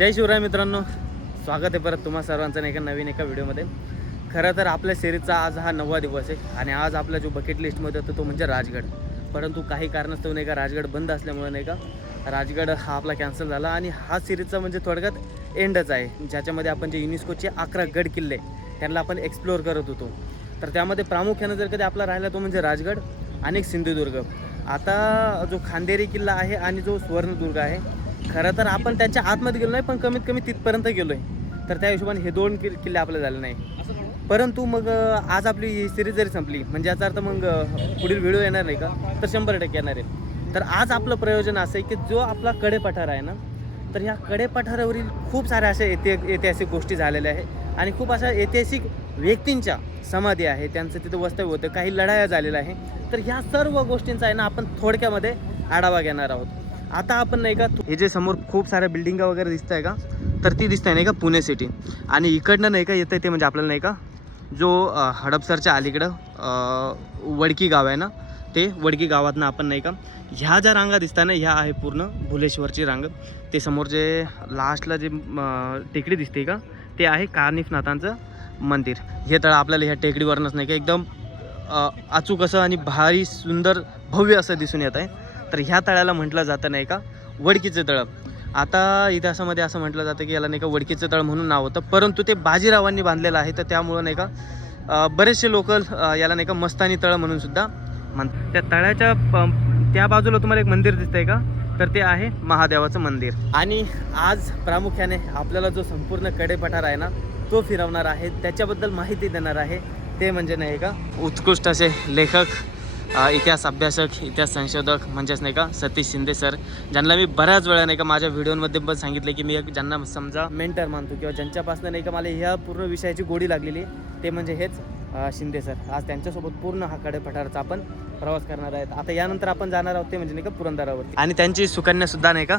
जय शिवराय मित्रांनो, स्वागत आहे परत तुम्हा सर्वांचं एका व्हिडिओमध्ये। खरं तर आपल्या सिरीजचा आज हा 9वा दिवस आहे आणि आज आपला जो बकेट लिस्टमध्ये होता तो म्हणजे राजगड। परंतु काही कारणास्तव राजगड बंद असल्यामुळे राजगड हा आपला कॅन्सल झाला आणि हा सिरीजचा म्हणजे थोडक्यात एंडच आहे, ज्याच्यामध्ये आपण जे युनेस्कोचे 11 गड किल्ले त्यांना आपण एक्सप्लोअर करत होतो। तर त्यामध्ये प्रामुख्याने जर कधी आपला राहिला तो म्हणजे राजगड आणि सिंधुदुर्ग। आता जो खांदेरी किल्ला आहे आणि जो सुवर्णदुर्ग आहे, खरं तर आपण त्यांच्या आतमध्ये गेलो नाही, पण कमीत कमी तिथपर्यंत गेलो आहे। तर त्या हिशोबाने हे 2 किल्ले आपले झाले नाही। परंतु मग आज आपली ही सिरीज जरी संपली म्हणजे याचा अर्थ मग पुढील व्हिडिओ येणार नाही का, तर 100% येणार आहे। तर आज आपलं प्रयोजन असं आहे की जो आपला कडेपठार आहे ना, तर ह्या कडेपठारावरील खूप साऱ्या अशा ऐतिहासिक गोष्टी झालेल्या आहेत आणि खूप अशा ऐतिहासिक व्यक्तींच्या समाधी आहे, त्यांचं तिथं वास्तव्य होतं, काही लढाया झालेल्या आहे। तर ह्या सर्व गोष्टींचा आहे ना आपण थोडक्यामध्ये आढावा घेणार आहोत। आता आपण नाही का हे जे समोर खूप साऱ्या बिल्डिंगा वगैरे दिसत आहे का, तर ती दिसत आहे नाही का पुणे सिटी। आणि इकडनं नाही का येतं ते म्हणजे आपल्याला नाही का जो हडपसरच्या अलीकडं वडकी गाव आहे ना, ते वडकी गावातनं आपण नाही का ह्या ज्या रांगा दिसतात ना, ह्या आहे पूर्ण भुलेश्वरची रांग। ते समोर जे लास्टला जे टेकडी दिसते का, ते आहे कानिफनाथांचं मंदिर। हे तळ आपल्याला ह्या टेकडीवरनंच नाही का एकदम अचूक असं आणि भारी सुंदर भव्य असं दिसून येत आहे। तर ह्या तळ्याला म्हटलं जातं नाही का वडकीचं तळं। आता इतिहासामध्ये असं म्हटलं जातं की याला नाही का वडकीचं तळ म्हणून नाव होतं, परंतु ते बाजीरावांनी बांधलेलं आहे। तर त्यामुळं नाही का बरेचसे लोक याला नाही का मस्तानी तळ म्हणून सुद्धा म्हणतात। त्या तळ्याच्या त्या बाजूला तुम्हाला एक मंदिर दिसतंय का, तर ते आहे महादेवाचं मंदिर। आणि आज प्रामुख्याने आपल्याला जो संपूर्ण कडेपठार आहे ना तो फिरवणार आहे, त्याच्याबद्दल माहिती देणार आहे ते म्हणजे नाही का उत्कृष्ट असे लेखक, इतिहास अभ्यासक, इतिहास संशोधक म्हणजेच नाही का सतीश शिंदे सर, ज्यांना मी बऱ्याच वेळा नाही का माझ्या व्हिडिओमध्ये पण सांगितले की मी एक ज्यांना समजा मेंटर मानतो किंवा ज्यांच्यापासून नाही का मला ह्या पूर्ण विषयाची गोडी लागलेली ते म्हणजे हेच शिंदे सर। आज त्यांच्यासोबत पूर्ण हा कडेपठाराचा आपण प्रवास करणार आहेत। आता यानंतर आपण जाणार आहोत ते म्हणजे नाही का पुरंदरावरती, आणि त्यांची सुकन्यासुद्धा नाही का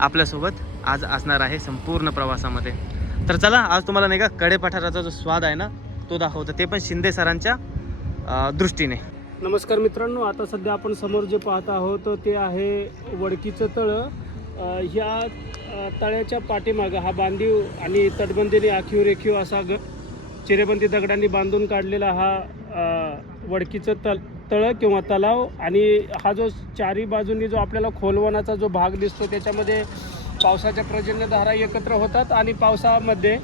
आपल्यासोबत आज असणार आहे संपूर्ण प्रवासामध्ये। तर चला आज तुम्हाला नाही का कडेपठाराचा जो स्वाद आहे ना तो दाखवतो, ते पण शिंदे सरांच्या दृष्टीने। नमस्कार मित्रांनो, आता सध्या आपण समोर जे पाहत आहोत ते आहे वडकीचं तळं। ह्या तळ्याच्या पाठीमागं हा बांधीव आणि तटबंदीने आखीव रेखीव असा चिरेबंदी दगडांनी बांधून काढलेला हा वडकीचं तळं किंवा तलाव। आणि हा जो चारी बाजूंनी जो आपल्याला खोलवणाचा जो भाग दिसतो त्याच्यामध्ये पावसाच्या पर्जन्यधारा एकत्र होतात आणि पावसामध्ये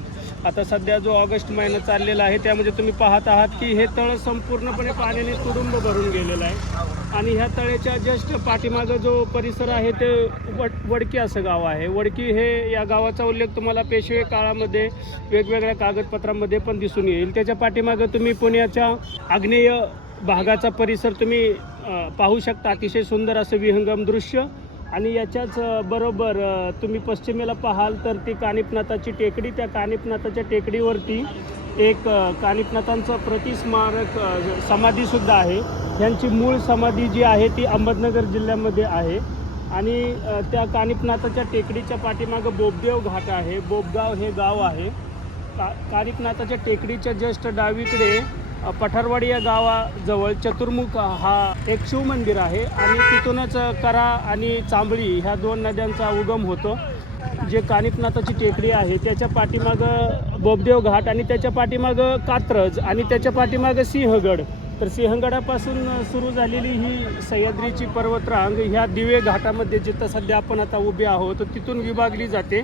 आता सध्या जो ऑगस्ट महिना चाललेला आहे त्यामध्ये तुम्ही पाहत आहात की हे तळ संपूर्णपणे पाण्याने तुडुंब भरून गेलेलं आहे। आणि ह्या तळ्याच्या जस्ट पाठीमागं जो परिसर आहे ते वडकी असं गाव आहे। वडकी हे या गावाचा उल्लेख तुम्हाला पेशवे काळामध्ये वेगवेगळ्या कागदपत्रांमध्ये पण दिसून येईल। त्याच्या पाठीमागं तुम्ही पुण्याच्या आग्नेय भागाचा परिसर तुम्ही पाहू शकता, अतिशय सुंदर असं विहंगम दृश्य। आणि याच्याच बरोबर तुम्ही पश्चिमेला पाहाल तर ती कानिफनाथाची टेकडी, त्या कानिफनाथाच्या टेकडीवरती एक कानिफनाथांचं प्रतिस्मारक समाधीसुद्धा आहे। यांची मूळ समाधी जी आहे ती अहमदनगर जिल्ह्यामध्ये आहे। आणि त्या कानिफनाथाच्या टेकडीच्या पाठीमागं बोबदेव घाट आहे, बोबगाव हे गाव आहे। कानिफनाथाच्या टेकडीच्या जस्ट डावीकडे पठारवाडी या गावाजवळ चतुर्मुख हा एक शिवमंदिर आहे आणि तिथूनच करा आणि चांबळी ह्या 2 नद्यांचा उगम होतो। जे कानिफनाथाची टेकडी आहे त्याच्या पाठीमागं बोबदेव घाट आणि त्याच्या पाठीमागं कात्रज आणि त्याच्या पाठीमागं सिंहगड। तर सिंहगडापासून सुरू झालेली ही सह्याद्रीची पर्वतरांग ह्या दिवे घाटामध्ये जिथं सध्या आपण आता उभे आहोत तिथून विभागली जाते।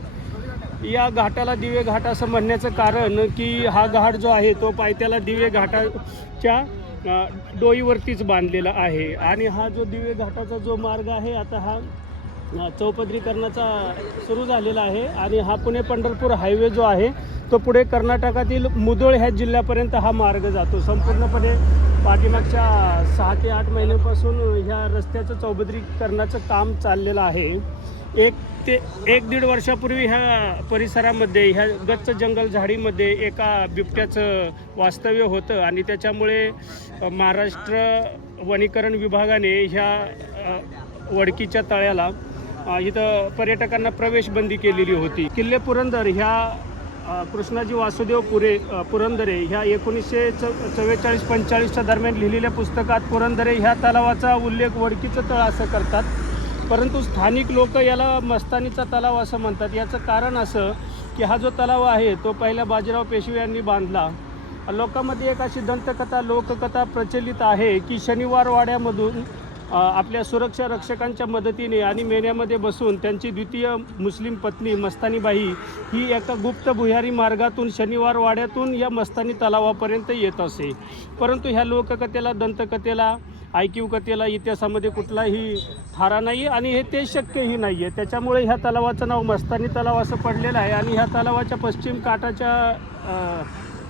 या घाटाला दिवे घाट असं म्हणण्याचं कारण की हा घाट जो आहे तो पायथ्याला दिवे घाटाच्या डोईवरतीच बांधलेला आहे। आणि हा जो दिवे घाटाचा जो मार्ग आहे आता हा चौपदरीकरणाचा सुरू झालेला आहे। आणि हा पुणे पंढरपूर हायवे जो आहे तो पुढे कर्नाटकातील मुधोळ ह्या जिल्ह्यापर्यंत हा मार्ग जातो। संपूर्णपणे पाठीमागच्या 6 ते 8 महिन्यांपासून ह्या रस्त्याचं चौपदरीकरणाचं काम चाललेलं आहे। 1 ते 1-1.5 वर्षापूर्वी ह्या परिसरामध्ये ह्या गच्च जंगल झाडीमध्ये एका बिबट्याचं वास्तव्य होतं आणि त्याच्यामुळे महाराष्ट्र वनीकरण विभागाने ह्या वडकीच्या तळ्याला इथं पर्यटकांना प्रवेश बंदी केलेली होती। किल्ले पुरंदर ह्या कृष्णाजी वासुदेव पुरंदरे ह्या 1944-45च्या दरम्यान लिहिलेल्या पुस्तकात पुरंदरे ह्या तलावाचा उल्लेख वडकीचं तळ असं करतात। परंतु स्थानिक लोक याला मस्तानीचा तलाव असं म्हणतात. याचं कारण असं की हा जो तलाव आहे तो पहिल्या बाजीराव पेशवे यांनी बांधला. लोकांमध्ये एक अशी दंतकथा लोककथा प्रचलित आहे की शनिवार वाड्यामधून आपल्या सुरक्षा रक्षकांच्या मदतीने आणि मेण्यामध्ये बसून त्यांची द्वितीय मुस्लिम पत्नी मस्तानीबाई ही एका गुप्त भुयारी मार्गातून शनिवार वाड्यातून या मस्तानी तलावापर्यंत येत असे. परंतु ह्या लोककथेला दंतकथेला ऐकीव कथेला इतिहासामध्ये कुठलाही थारा नाही आणि हे ते शक्यही नाही आहे. त्याच्यामुळे ह्या तलावाचं नाव मस्तानी तलाव असं पडलेलं आहे. आणि ह्या तलावाच्या पश्चिम काठाच्या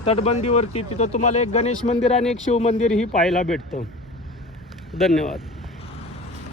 तटबंदीवरती तिथं तुम्हाला एक गणेश मंदिर आणि एक शिव मंदिरही पाहायला भेटतं. धन्यवाद.